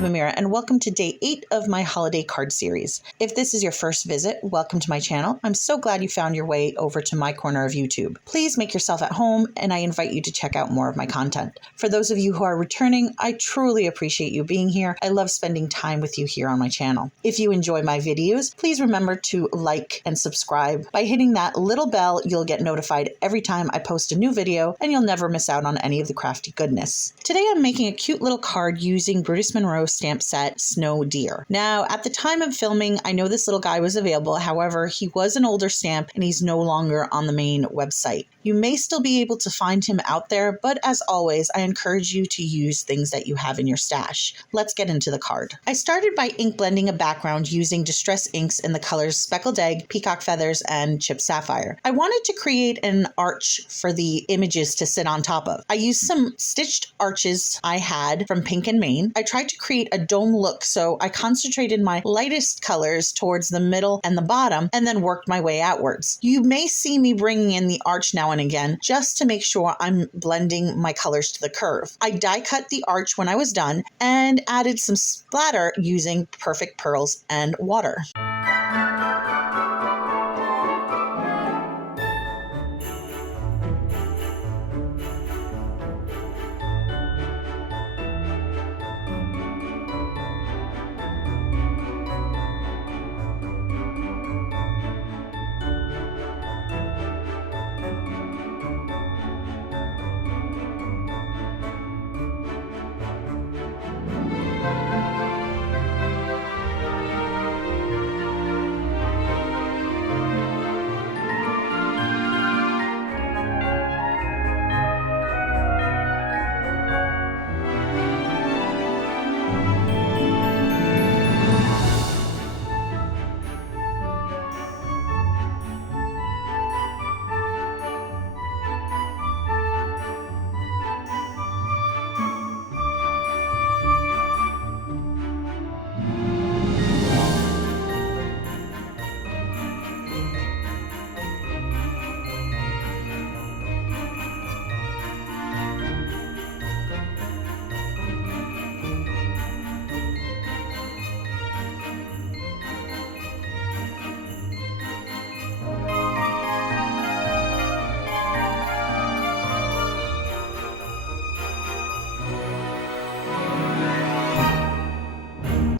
Lubomira, and welcome to day 8 of my holiday card series. If this is your first visit, welcome to my channel. I'm so glad you found your way over to my corner of YouTube. Please make yourself at home, and I invite you to check out more of my content. For those of you who are returning, I truly appreciate you being here. I love spending time with you here on my channel. If you enjoy my videos, please remember to like and subscribe. By hitting that little bell, you'll get notified every time I post a new video, and you'll never miss out on any of the crafty goodness. Today I'm making a cute little card using Brutus Monroe stamp set Snow Deer. Now, at the time of filming, I know this little guy was available. However, he was an older stamp and he's no longer on the main website. You may still be able to find him out there, but as always, I encourage you to use things that you have in your stash. Let's get into the card. I started by ink blending a background using distress inks in the colors Speckled Egg, Peacock Feathers, and Chipped Sapphire. I wanted to create an arch for the images to sit on top of. I used some stitched arches I had from Pink and Maine. I tried to create a dome look, so I concentrated my lightest colors towards the middle and the bottom, and then worked my way outwards. You may see me bringing in the arch now and again, just to make sure I'm blending my colors to the curve. I die cut the arch when I was done, and added some splatter using Perfect Pearls and water.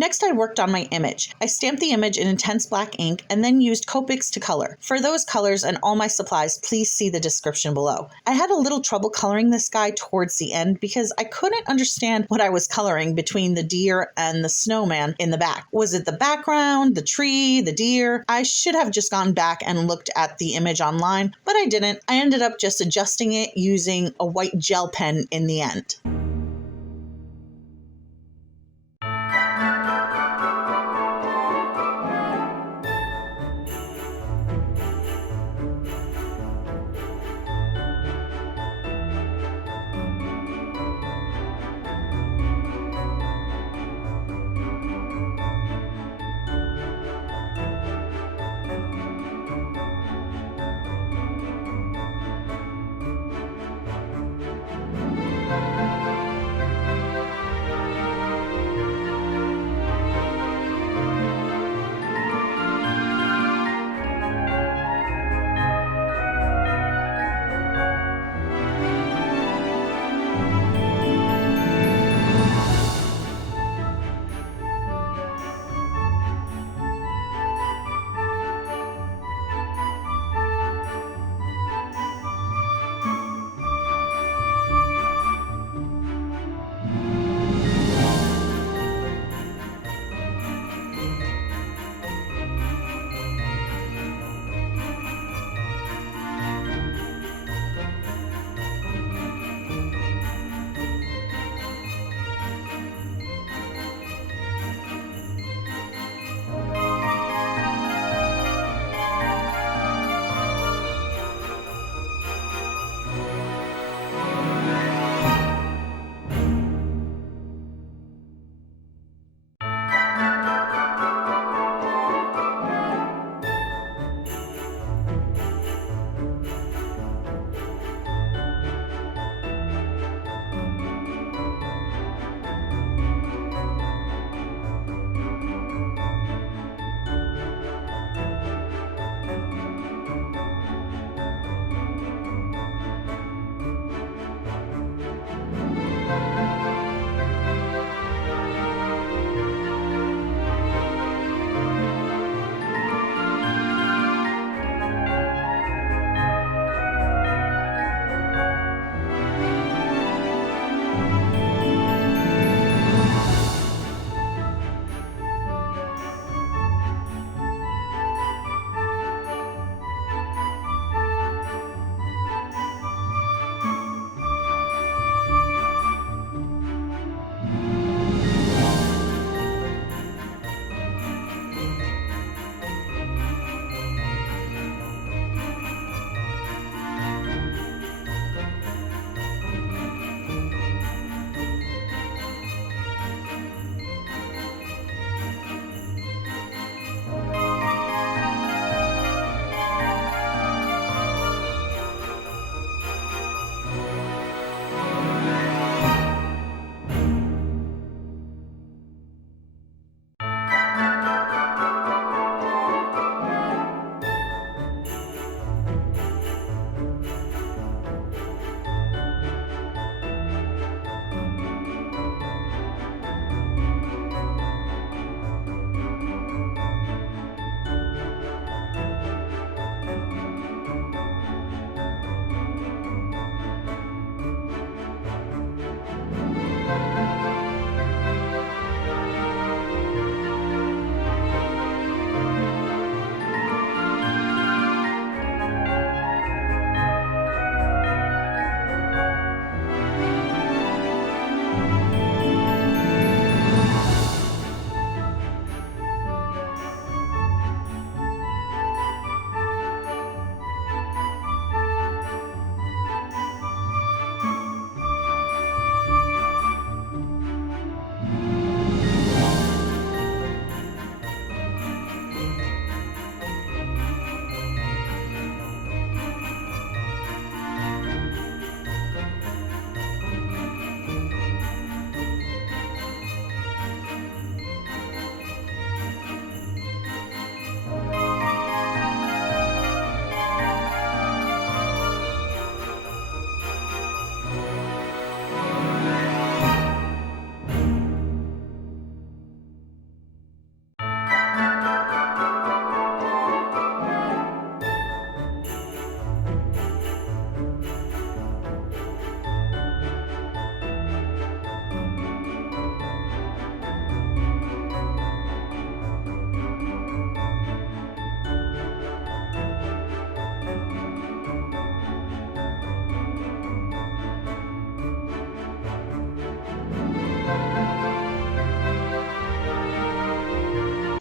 Next, I worked on my image. I stamped the image in intense black ink and then used Copics to color. For those colors and all my supplies, please see the description below. I had a little trouble coloring this guy towards the end because I couldn't understand what I was coloring between the deer and the snowman in the back. Was it the background, the tree, the deer? I should have just gone back and looked at the image online, but I didn't. I ended up just adjusting it using a white gel pen in the end.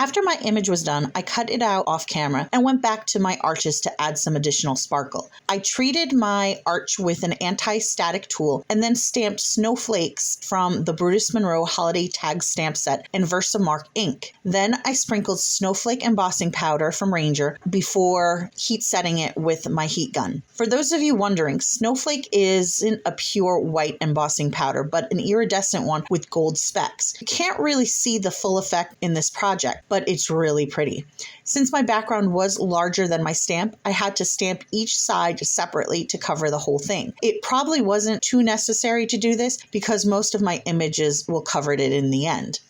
After my image was done, I cut it out off camera and went back to my arches to add some additional sparkle. I treated my arch with an anti-static tool and then stamped snowflakes from the Brutus Monroe Holiday Tag Stamp Set in Versamark ink. Then I sprinkled snowflake embossing powder from Ranger before heat setting it with my heat gun. For those of you wondering, snowflake isn't a pure white embossing powder, but an iridescent one with gold specks. You can't really see the full effect in this project, but it's really pretty. Since my background was larger than my stamp, I had to stamp each side separately to cover the whole thing. It probably wasn't too necessary to do this because most of my images will cover it in the end.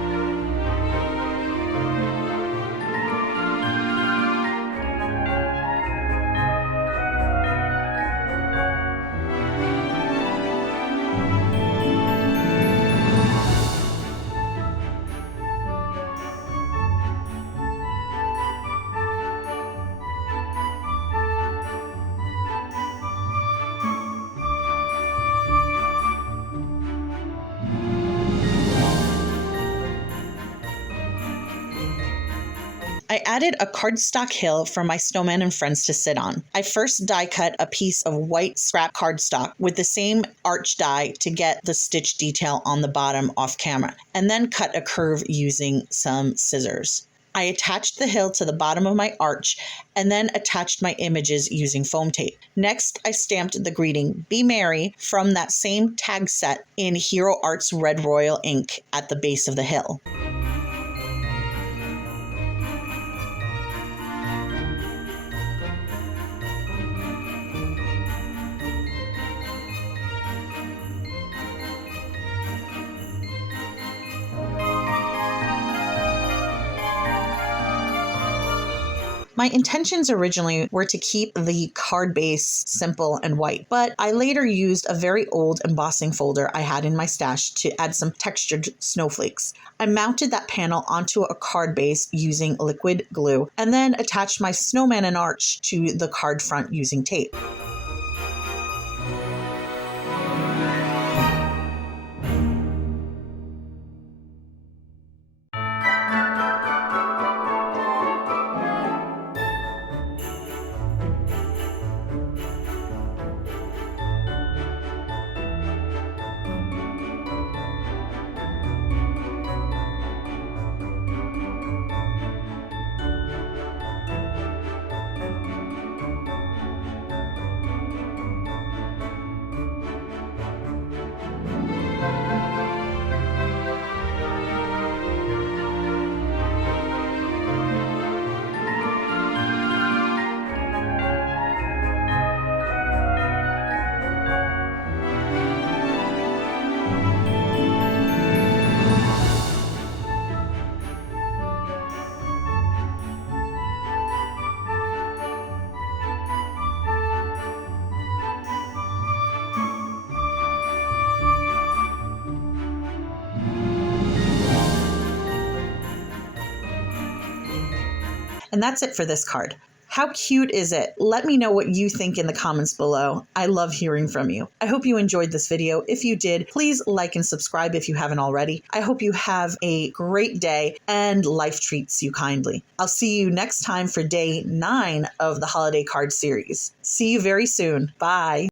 I added a cardstock hill for my snowman and friends to sit on. I first die cut a piece of white scrap cardstock with the same arch die to get the stitch detail on the bottom off camera, and then cut a curve using some scissors. I attached the hill to the bottom of my arch and then attached my images using foam tape. Next, I stamped the greeting, "Be Merry," from that same tag set in Hero Art's Red Royal ink at the base of the hill. My intentions originally were to keep the card base simple and white, but I later used a very old embossing folder I had in my stash to add some textured snowflakes. I mounted that panel onto a card base using liquid glue and then attached my snowman and arch to the card front using tape. And that's it for this card. How cute is it? Let me know what you think in the comments below. I love hearing from you. I hope you enjoyed this video. If you did, please like and subscribe if you haven't already. I hope you have a great day and life treats you kindly. I'll see you next time for day 9 of the holiday card series. See you very soon. Bye.